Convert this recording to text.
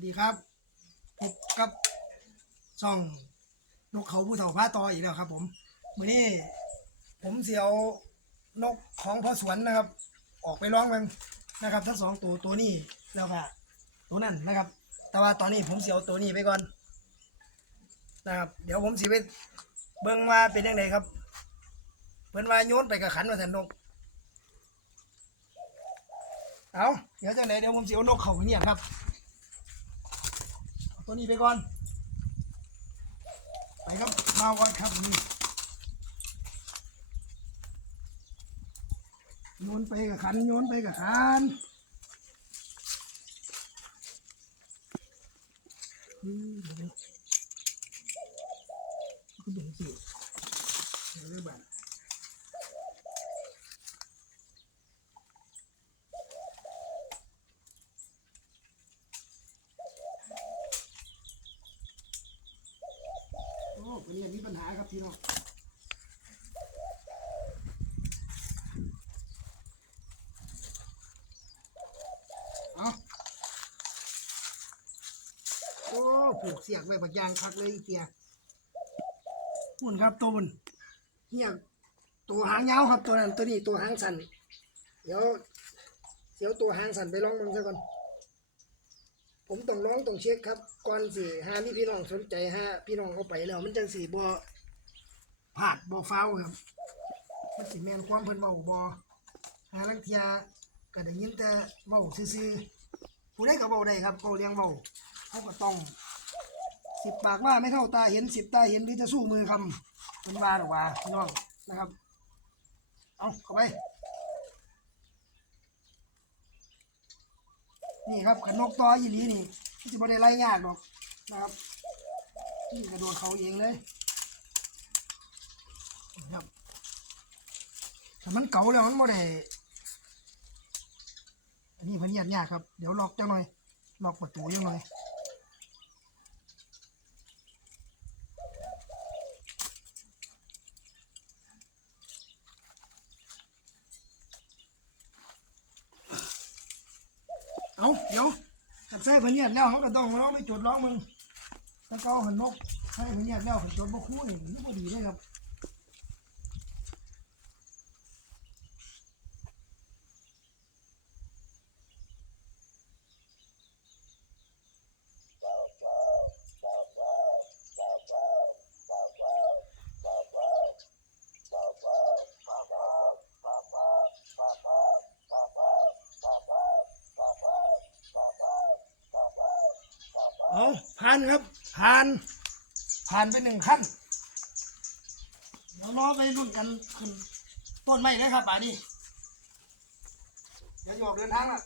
สดีครับ พบกับช่องนกเขาผู้เฒ่าพาตออีกแล้วครับ ผมวันนี้ผมเสียวนกของพ่อสวนนะครับ ออกไปร้องเมืองนะครับ ทั้งสองตัวตัวนี้แล้วก็ตัวนั้นนะครับ แต่ว่าตอนนี้ผมเสียวตัวนี้ไปก่อนนะครับ เดี๋ยวผมสิไปเบิ่งว่าเป็นยังไงครับเพิ่นว่าโยนไปกับขันว่าแทนนกเอาเดี๋ยวจังไหนเดี๋ยวผมสิเอานกเขาไปเนี่ยครับ ตัวนี้ไปก่อน ไปครับมาก่อนครับนี่โยนไปกับขันโยนไปกับขันอืมเดี๋ยวก็ดูสิเดี๋ยวเรื่องบ้าน โอ้เป็นอย่างนี้ปัญหาครับพี่น้องเอาโอ้ผูกเสียกไว้บักยางคักเลยอีเกียหุ่นครับตัวมันเฮียตัวหางยาวครับตัวนั้นตัวนี้ตัวหางสั้นเดี๋ยวเดี๋ยวตัวหางสั้นไปลองมันซะก่อน ผมต้องร้องต้องเช็คครับ ก่อนสิหามีพี่น้องสนใจหาพี่น้องเอาไปแล้ว มันจังสี่บ่พลาดบ่ฟาครับ มันสิแมนความเพิ่นเว้าบ่หาลังเทียก็ได้ยินแต่เว้าซื่อๆผู้ใดก็เว้าได้ครับเขาเลี้ยงเว้าเขาก็ต้องสิบปากว่าไม่เท่าตาเห็นสิบตาเห็นหรือจะสู้มือคำมันว่าหรอว่าพี่น้องนะครับ เอาเข้าไป นี่ครับขนกตัวยี่หลีนี่ที่จะไม่ได้ไล่ยากหรอกนะครับนี่กระโดดเขาเองเลยนะครับแต่มันเก่าแล้วมันไม่ได้อันนี้เพันยัดยากครับ เดี๋ยวล็อกจังหน่อยล็อกประตูจังหน่อย เอาเดี๋ยวขัดใส่เพันยัดแล้วเขาก็ต้องร้องไม่จุดร้องมึงถ้าเกาหันนกใส่เพันยัดแล้วหันจดบ่คู่นี่มันก็ดีเลยครับ เอาผ่านครับ ผ่าน ผ่านไปหนึ่งขั้นเดี๋ยวรอไปรุ่นกันขึ้นต้นไม้เลยครับป่านี้เดี๋ยวจะออกเดินทางละ